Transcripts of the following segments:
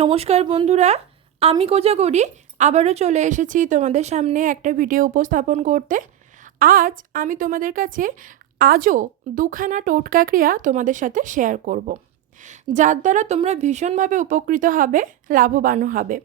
নমস্কার বন্ধুরা, আমি কোজাগরি। আবারও চলে এসেছি তোমাদের সামনে একটা ভিডিও উপস্থাপন করতে। আজ আমি তোমাদের কাছে আজও দুখানা টোটকা ক্রিয়া তোমাদের সাথে শেয়ার করব। যার দ্বারা তোমরা ভীষণভাবে উপকৃত হবে, লাভবানও হবে।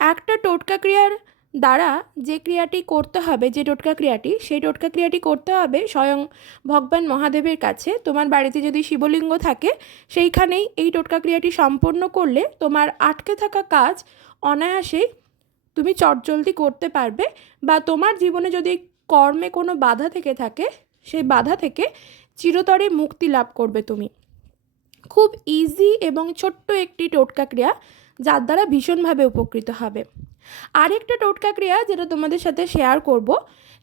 একটা টোটকা ক্রিয়ার দ্বারা যে ক্রিয়াটি করতে হবে, যে টোটকা ক্রিয়াটি, সেই টোটকা ক্রিয়াটি করতে হবে স্বয়ং ভগবান মহাদেবের কাছে। তোমার বাড়িতে যদি শিবলিঙ্গ থাকে, সেইখানেই এই টোটকা ক্রিয়াটি সম্পন্ন করলে তোমার আটকে থাকা কাজ অনায়াসেই তুমি চটজলদি করতে পারবে বা তোমার জীবনে যদি কর্মে কোনো বাধা থেকে থাকে, সেই বাধা থেকে চিরতরে মুক্তি লাভ করবে তুমি। খুব ইজি এবং ছোট্ট একটি টোটকা ক্রিয়া যার দ্বারা ভীষণভাবে উপকৃত হবে। আরেকটা টোটকা ক্রিয়া যেটা তোমাদের সাথে শেয়ার করব,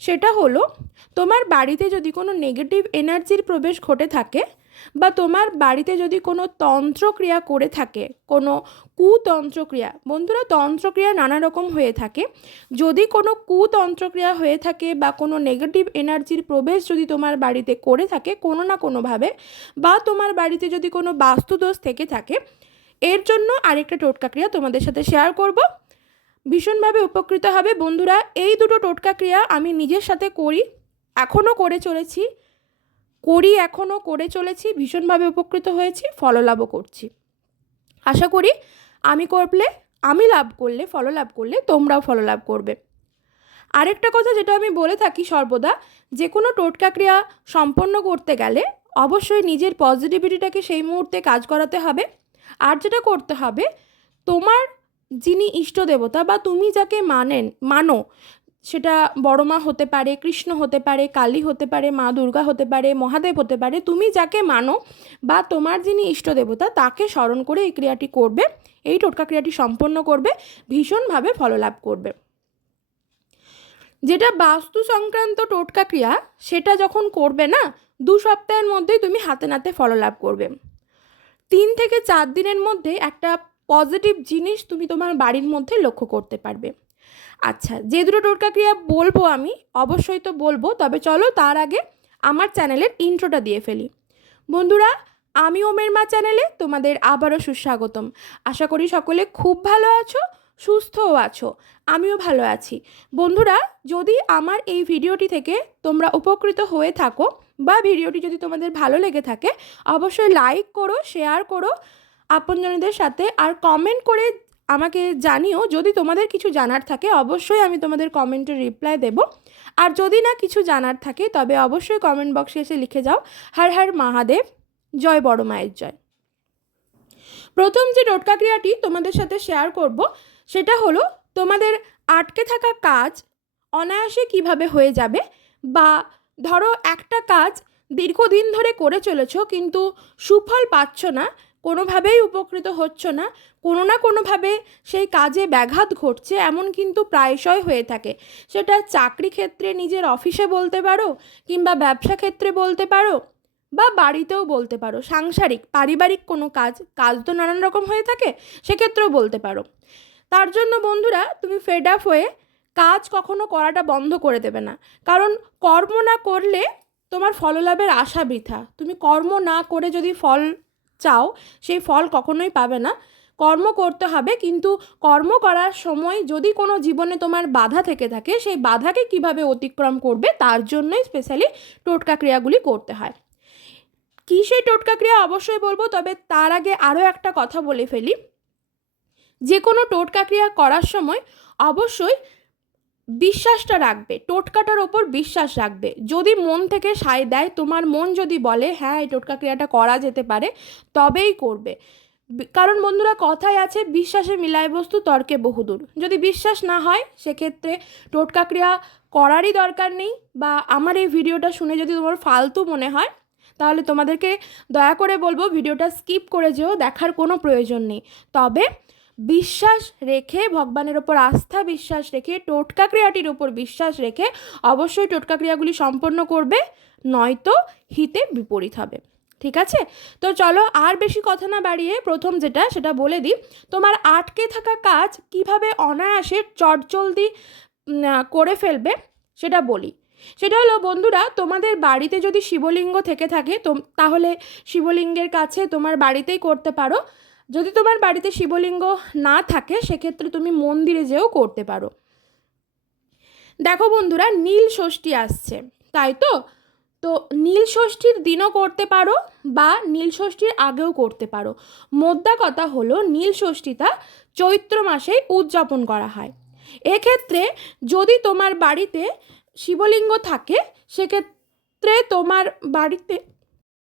সেটা হলো তোমার বাড়িতে যদি কোনো নেগেটিভ এনার্জির প্রবেশ ঘটে থাকে বা তোমার বাড়িতে যদি কোনো তন্ত্রক্রিয়া করে থাকে, কোনো কুতন্ত্রক্রিয়া বন্ধুরা তন্ত্রক্রিয়া নানা রকম হয়ে থাকে। যদি কোনো কুতন্ত্রক্রিয়া হয়ে থাকে বা কোনো নেগেটিভ এনার্জির প্রবেশ যদি তোমার বাড়িতে করে থাকে কোনো না কোনোভাবে বা তোমার বাড়িতে যদি কোনো বাস্তুদোষ থেকে থাকে, এর জন্য আরেকটা টোটকা ক্রিয়া তোমাদের সাথে শেয়ার করব। ভীষণভাবে উপকৃত হবে। বন্ধুরা, এই দুটো টোটকা ক্রিয়া আমি নিজের সাথে করি এখনও করে চলেছি, করি এখনও করে চলেছি, ভীষণভাবে উপকৃত হয়েছি, ফললাভও করছি। আশা করি আমি করলে, আমি লাভ করলে, ফললাভ করলে তোমরাও ফললাভ করবে। আরেকটা কথা যেটা আমি বলে থাকি সর্বদা, যে কোনো টোটকা ক্রিয়া সম্পন্ন করতে গেলে অবশ্যই নিজের পজিটিভিটিটাকে সেই মুহূর্তে কাজ করাতে হবে। আর যেটা করতে হবে, তোমার যিনি ইষ্ট দেবতা বা তুমি যাকে মানেন, মানো, সেটা বড় মা হতে পারে, কৃষ্ণ হতে পারে, কালী হতে পারে, মা দুর্গা হতে পারে, মহাদেব হতে পারে, তুমি যাকে মানো বা তোমার যিনি ইষ্ট দেবতা তাকে স্মরণ করে এই ক্রিয়াটি করবে, এই টোটকা ক্রিয়াটি সম্পন্ন করবে, ভীষণভাবে ফললাভ করবে। যেটা বাস্তু সংক্রান্ত টোটকা ক্রিয়া, সেটা যখন করবে না, দু সপ্তাহের মধ্যেই তুমি হাতে নাতে ফললাভ করবে। তিন থেকে চার দিনের মধ্যে একটা পজিটিভ জিনিস তুমি তোমার বাড়ির মধ্যে লক্ষ্য করতে পারবে। আচ্ছা যে দুটো টোটকা ক্রিয়া বলব আমি, অবশ্যই তো বলব, তবে চলো তার আগে আমার চ্যানেলের ইন্ট্রোটা দিয়ে ফেলি। বন্ধুরা, আমি ওমের মা চ্যানেলে তোমাদের আবারও সুস্বাগতম। আশা করি সকলে খুব ভালো আছো, সুস্থও আছো, আমিও ভালো আছি। বন্ধুরা, যদি আমার এই ভিডিওটি থেকে তোমরা উপকৃত হয়ে থাকো বা ভিডিওটি যদি তোমাদের ভালো লেগে থাকে, অবশ্যই লাইক করো, শেয়ার করো আপনজনদের সাথে আর কমেন্ট করে আমাকে জানিও। যদি তোমাদের কিছু জানার থাকে, অবশ্যই আমি তোমাদের কমেন্টের রিপ্লাই দেব। আর যদি না কিছু জানার থাকে, তবে অবশ্যই কমেন্ট বক্সে এসে লিখে যাও। হার হার মহাদেব, জয় বড় মায়ের জয়। প্রথম যে টোটকা ক্রিয়াটি তোমাদের সাথে শেয়ার করব, সেটা হলো তোমাদের আটকে থাকা কাজ অনায়াসে কীভাবে হয়ে যাবে বা ধরো একটা কাজ দীর্ঘদিন ধরে করে চলেছ, কিন্তু সুফল পাচ্ছ না কোনোভাবেই উপকৃত হচ্ছ না। কোনো না কোনোভাবে সেই কাজে ব্যাঘাত ঘটছে, এমন কিন্তু প্রায়শই হয়ে থাকে। সেটা চাকরি ক্ষেত্রে নিজের অফিসে বলতে পারো কিংবা ব্যবসা ক্ষেত্রে বলতে পারো বা বাড়িতেও বলতে পারো। সাংসারিক, পারিবারিক কোনো কাজ কাজ তো নানান রকম হয়ে থাকে, সেক্ষেত্রেও বলতে পারো। তার জন্য বন্ধুরা, তুমি ফেড আপ হয়ে কাজ কখনো করাটা বন্ধ করে দেবে না। কারণ কর্ম না করলে তোমার ফললাভের আশা বৃথা। তুমি কর্ম না করে যদি ফল চাও, সেই ফল কখনোই পাবে না। কর্ম করতে হবে, কিন্তু কর্ম করার সময় যদি কোনো জীবনে তোমার বাধা থেকে থাকে, সেই বাধাকে কীভাবে অতিক্রম করবে, তার জন্যই স্পেশালি টোটকা ক্রিয়াগুলি করতে হয়। কী সেই টোটকা ক্রিয়া? অবশ্যই বলব, তবে তার আগে আরও একটা কথা বলে ফেলি। যে কোনো টোটকা ক্রিয়া করার সময় অবশ্যই বিশ্বাসটা রাখবে, টোটকাটার ওপর বিশ্বাস রাখবে। যদি মন থেকে সায় দেয়, তোমার মন যদি বলে হ্যাঁ এই টোটকা ক্রিয়াটা করা যেতে পারে, তবেই করবে। কারণ বন্ধুরা, কথায় আছে, বিশ্বাসে মিলায় বস্তু, তর্কে বহুদূর। যদি বিশ্বাস না হয়, সেক্ষেত্রে টোটকা ক্রিয়া করারই দরকার নেই বা আমার এই ভিডিওটা শুনে যদি তোমার ফালতু মনে হয়, তাহলে তোমাদেরকে দয়া করে বলব, ভিডিওটা স্কিপ করে যেও, দেখার কোনো প্রয়োজন নেই। তবে বিশ্বাস রেখে, ভগবানের ওপর আস্থা বিশ্বাস রেখে, টোটকা ক্রিয়াটির ওপর বিশ্বাস রেখে অবশ্যই টোটকা ক্রিয়াগুলি সম্পন্ন করবে, নয়তো হিতে বিপরীত হবে। ঠিক আছে? তো চলো আর বেশি কথা না বাড়িয়ে প্রথম যেটা, সেটা বলে দিই। তোমার আটকে থাকা কাজ কীভাবে অনায়াসে চটজলদি করে ফেলবে, সেটা বলি। সেটা হলো, বন্ধুরা, তোমাদের বাড়িতে যদি শিবলিঙ্গ থেকে থাকে, তো তাহলে শিবলিঙ্গের কাছে তোমার বাড়িতেই করতে পারো। যদি তোমার বাড়িতে শিবলিঙ্গ না থাকে, সেক্ষেত্রে তুমি মন্দিরে যেও করতে পারো। দেখো বন্ধুরা, নীল ষষ্ঠী আসছে। তাই তো? তো নীল ষষ্ঠীর দিনও করতে পারো বা নীল ষষ্ঠীর আগেও করতে পারো। মোদ্দা কথা হলো, নীল ষষ্ঠীটা চৈত্র মাসেই উদযাপন করা হয়। এক্ষেত্রে যদি তোমার বাড়িতে শিবলিঙ্গ থাকে, সেক্ষেত্রে তোমার বাড়িতে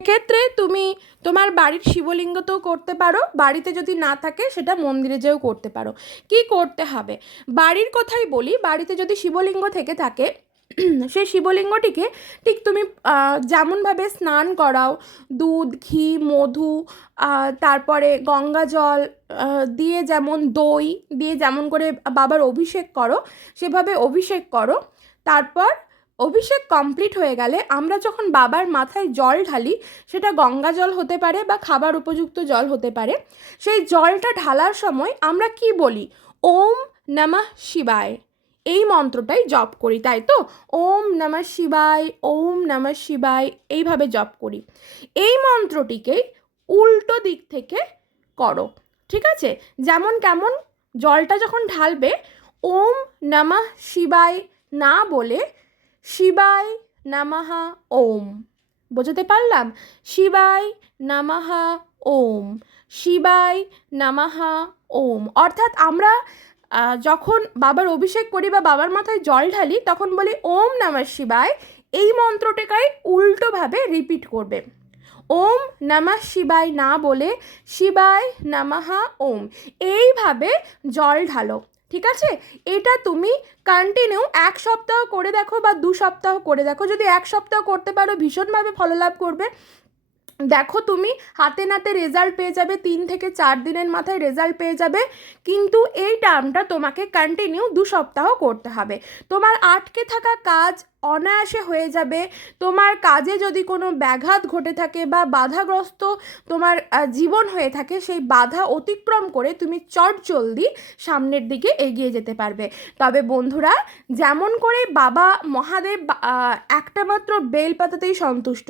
সেক্ষেত্রে তুমি তোমার বাড়ির শিবলিঙ্গতেও করতে পারো, বাড়িতে যদি না থাকে সেটা মন্দিরে যেও করতে পারো। কি করতে হবে? বাড়ির কথাই বলি, বাড়িতে যদি শিবলিঙ্গ থেকে থাকে, সেই শিবলিঙ্গটিকে ঠিক তুমি যেমনভাবে স্নান করাও, দুধ, ঘি, মধু তারপরে গঙ্গা জল দিয়ে যেমন দই, দিয়ে যেমন করে বাবার অভিষেক করো, সেভাবে অভিষেক করো। তারপর অভিষেক কমপ্লিট হয়ে গেলে আমরা যখন বাবার মাথায় জল ঢালি, সেটা গঙ্গা জল হতে পারে বা খাবার উপযুক্ত জল হতে পারে, সেই জলটা ঢালার সময় আমরা কি বলি? ওম নমঃ শিবায়। এই মন্ত্রটাই জপ করি, তাই তো? ওম নমঃ শিবায়, ওম নমঃ শিবায়, এইভাবে জপ করি। এই মন্ত্রটিকেই উল্টো দিক থেকে করো, ঠিক আছে? যেমন কেমন? জলটা যখন ঢালবে, ওম নমঃ শিবায় না বলে শিবায় নামাহা ওম। বোঝাতে পারলাম? শিবায় নামাহা ওম। শিবায় নামাহা ওম। অর্থাৎ আমরা যখন বাবার অভিষেক করি বা বাবার মাথায় জল ঢালি, তখন বলি ওম নমঃ শিবায়। এই মন্ত্রটাকেই উল্টোভাবে রিপিট করবে। ওম নমঃ শিবায় না বলে শিবায় নামাহা ওম। এইভাবে জল ঢালো। ঠিক আছে? এটা তুমি কন্টিনিউ এক সপ্তাহ করে দেখো বা দু সপ্তাহ করে দেখো। যদি এক সপ্তাহ করতে পারো, ভীষণভাবে ফললাভ করবে। দেখো তুমি, হাতে নাতে রেজাল্ট পেয়ে যাবে, তিন থেকে চার দিনের মাথায় রেজাল্ট পেয়ে যাবে। কিন্তু এই টার্মটা তোমাকে কন্টিনিউ দু সপ্তাহ করতে হবে। তোমার আটকে থাকা কাজ অনায়াসে হয়ে যাবে। তোমার কাজে যদি কোনো ব্যাঘাত ঘটে থাকে বা বাধাগ্রস্ত তোমার জীবন হয়ে থাকে, সেই বাধা অতিক্রম করে তুমি চট জলদি সামনের দিকে এগিয়ে যেতে পারবে। তবে বন্ধুরা, যেমন করে বাবা মহাদেব একটা মাত্র বেলপাতাতেই সন্তুষ্ট।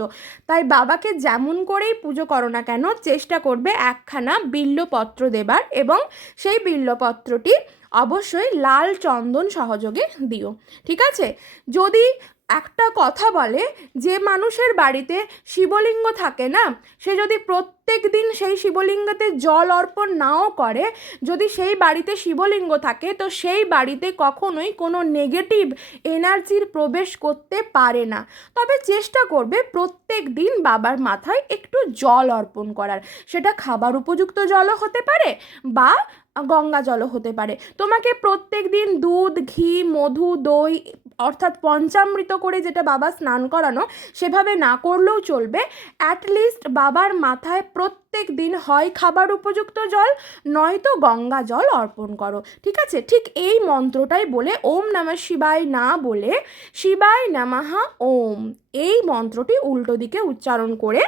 তাই বাবাকে যেমন করেই পুজো করো না কেন, চেষ্টা করবে একখানা বিল্লপত্র দেবার এবং সেই বিল্লপত্রটি অবশ্যই লাল চন্দন সহযোগে দিও, ঠিক আছে? যদি একটা কথা বলে, যে মানুষের বাড়িতে শিবলিঙ্গ থাকে না, সে যদি প্রত্যেক দিন সেই শিবলিঙ্গতে জল অর্পণ নাও করে, যদি সেই বাড়িতে শিবলিঙ্গ থাকে, তো সেই বাড়িতে কখনোই কোনো নেগেটিভ এনার্জির প্রবেশ করতে পারে না। তবে চেষ্টা করবে প্রত্যেক দিন বাবার মাথায় একটু জল অর্পণ করার। সেটা খাবার উপযুক্ত জলও হতে পারে বা গঙ্গা জলও হতে পারে। তোমাকে প্রত্যেক দিন দুধ, ঘি, মধু, দই, অর্থাৎ পঞ্চামৃত করে যেটা বাবা স্নান করানো, সেভাবে না করলেও চলবে। অ্যাটলিস্ট বাবার মাথায় প্রত্যেক দিন হয় খাবার উপযুক্ত জল, নয়তো গঙ্গা জল অর্পণ করো। ঠিক আছে? ঠিক এই মন্ত্রটাই বলে ওম নমঃ শিবায় না বলে শিবায় নামাহা ওম। এই মন্ত্রটি উল্টো দিকে উচ্চারণ করে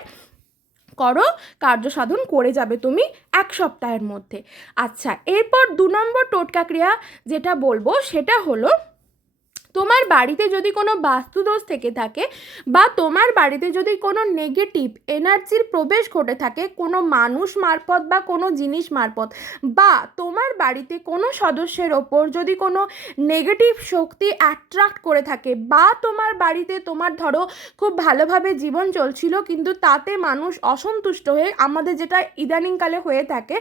করো, কার্য সাধন করে যাবে তুমি এক সপ্তাহের মধ্যে। আচ্ছা এরপর দু নম্বর টোটকা ক্রিয়া যেটা বলব সেটা হলো তোমার বাড়িতে যদি কোনো বাস্তুদোষ থেকে থাকে বা তোমার বাড়িতে যদি কোনো নেগেটিভ এনার্জির প্রবেশ ঘটে থাকে, কোনো মানুষ মারফত বা কোনো জিনিস মারফত, বা তোমার বাড়িতে কোনো সদস্যের ওপর যদি কোনো নেগেটিভ শক্তি অ্যাট্রাক্ট করে থাকে, বা তোমার বাড়িতে তোমার ধরো খুব ভালোভাবে জীবন চলছিল, কিন্তু তাতে মানুষ অসন্তুষ্ট হয়ে আমাদের যেটা ইদানিংকালে হয়ে থাকে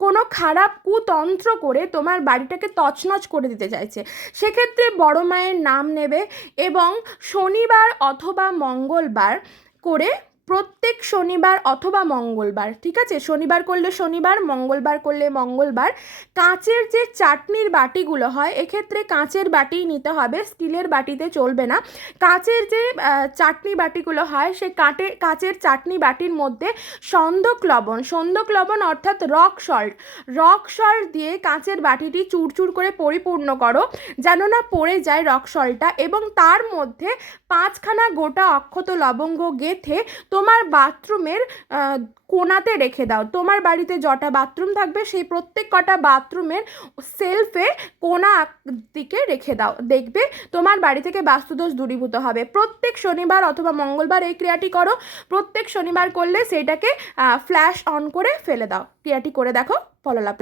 কোনো খারাপ কুতন্ত্র করে তোমার বাড়িটাকে তছনছ করে দিতে চাইছে। সেক্ষেত্রে বড় মায়ের নাম নেবে এবং শনিবার অথবা মঙ্গলবার করে প্রত্যেক শনিবার অথবা মঙ্গলবার, ঠিক আছে? শনিবার করলে শনিবার, মঙ্গলবার করলে মঙ্গলবার। কাঁচের যে চাটনির বাটিগুলো হয়, এক্ষেত্রে কাঁচের বাটিই নিতে হবে, স্টিলের বাটিতে চলবে না। কাঁচের যে চাটনি বাটিগুলো হয় সেই কাটে, কাঁচের চাটনি বাটির মধ্যে সন্দক লবণ সন্দক লবণ অর্থাৎ রক সল্ট। রক সল্ট দিয়ে কাঁচের বাটিটি চুরচুর করে পরিপূর্ণ করো, যেন না পড়ে যায় রক সল্টটা। এবং তার মধ্যে পাঁচখানা গোটা অক্ষত লবঙ্গ গেথে তোমার বাথরুমের কোনাতে রেখে দাও। তোমার বাড়িতে যটা বাথরুম থাকবে, সেই প্রত্যেক কটা বাথরুমের সেলফে কোনা দিকে রেখে দাও। দেখবে তোমার বাড়ি থেকে বাস্তুদোষ দূরীভূত হবে। প্রত্যেক শনিবার অথবা মঙ্গলবার এই ক্রিয়াটি করো। প্রত্যেক শনিবার করলে সেইটাকে ফ্ল্যাশ অন করে ফেলে দাও। ক্রিয়াটি করে দেখো ফলো লাভ